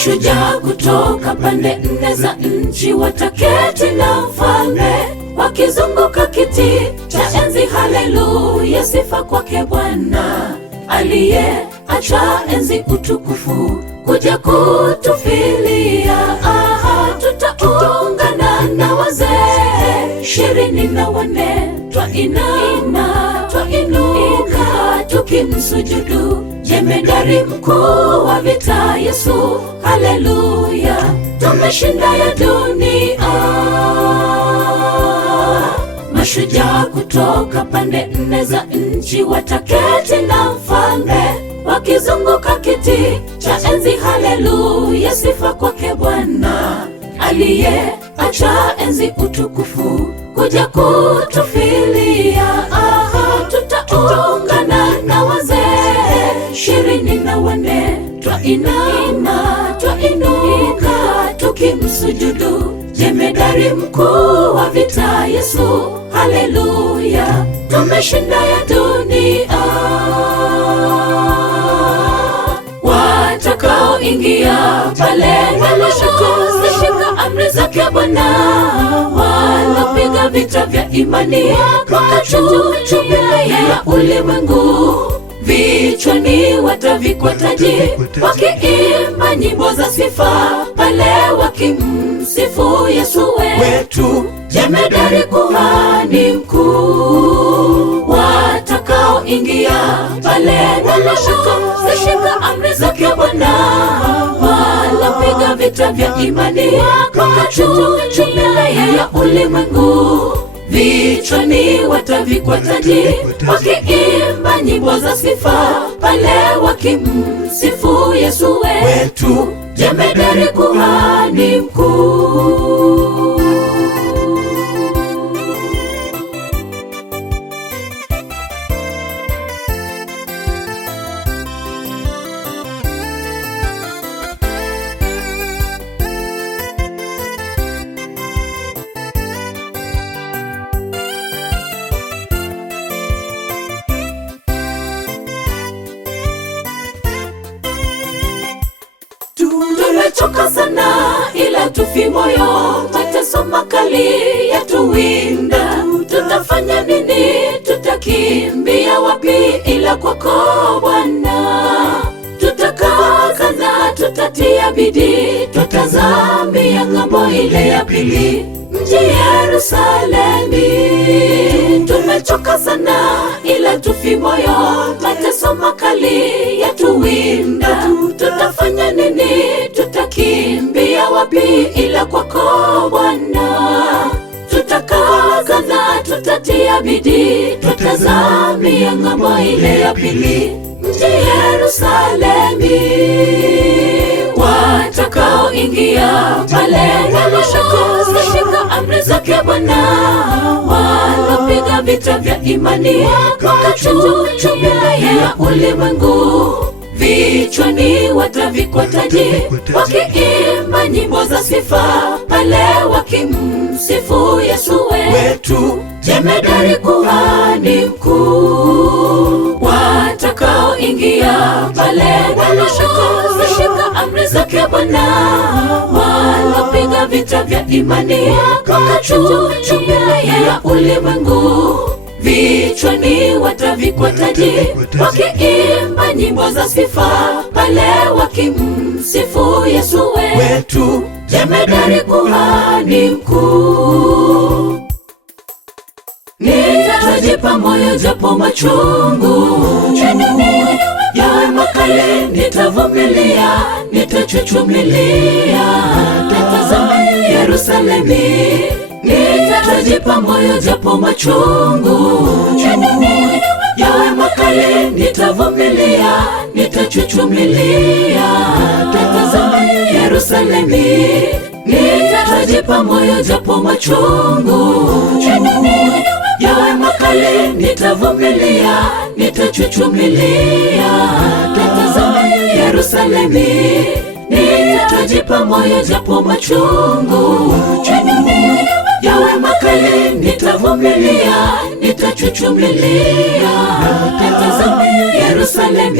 Mashujaa kutoka pande nne za nchi wataketi na mfalme, wakizunguka kiti cha enzi. Haleluya, sifa kwake Bwana aliyeacha enzi utukufu kuja kutufilia. Tutaungana na wazee 24, twainuka tukimsujudu jemedari mkuu wa vita Yesu. Haleluya, tumeshinda ya dunia. Mashujaa kutoka pande nne za nchi wataketi na mfalme, wakizunguka kiti cha enzi. Haleluya, sifa kwake Bwana aliyeacha enzi utukufu kuja kutufilia. Tutaungana na wazee 24, twainuka tukimsujudu jemedari mkuu wa vita Yesu. Haleluya, tumeshinda ya dunia. Watakaoingia pale walishika amri zake Bwana, wanapiga vita vya imani wakatutumia ya ulimwengu. Vichwani watavikwa taji, wakiimba nyimbo za sifa pale wakimsifu Yesu wetu, jemedari kuhani mkuu. Watakaoingia pale walishika amri zake Bwana, wanapiga vita vya imani wakatutumia ya ulimwengu. Vichwani watavikwa taji, wakiimba nyimbo za sifa pale wakimsifu Yesu wetu, jemedari kuhani mkuu. Tumechoka sana ila tufi moyo, mateso makali yatuwinda. Tutafanya nini? Tutakimbia wapi ila kwako Bwana? Tutakaza na tutatia bidii, tutazamia ng'ambo ile ya pili, mji Yerusalemu. Tumechoka sana ila tufi moyo, mateso makali yatuwinda. Tutafanya nini? Tutakimbia wapi ila kwako Bwana? Tutakaza na tutatia bidii, tutazamia ng'ambo ile ya pili, mji Yerusalemu. Watakaoingia pale walishika amri zake Bwana, wanapiga vita vya imani wakatutumia ya ulimwengu. Vichwani watavikwa taji, wakiimba nyimbo za sifa pale wakimsifu Yesu wetu, jemedari kuhani mkuu. Watakaoingia pale walishika amri zake Bwana, wanapiga vita vya imani wakatutumia ya ulimwengu. Vichwani watavikwa taji, wakiimba nyimbo za sifa pale wakimsifu Yesu wetu, jemedari kuhani mkuu. Nitajipa moyo japo machungu yawe makali, nitavumilia, nitachuchumilia, tatazama Yerusalemu. Nitajipa moyo japo machungu yawe makali, nitavumilia, nitachuchumilia, tatazama Yerusalemu. Nitajipa moyo japo machungu yawe makali, nitavumilia, nitachuchumilia, tatazama Yerusalemu. Nitajipa moyo japo machungu yawe makali, nitavumilia, nitachuchumilia, tatazama Yerusalemu.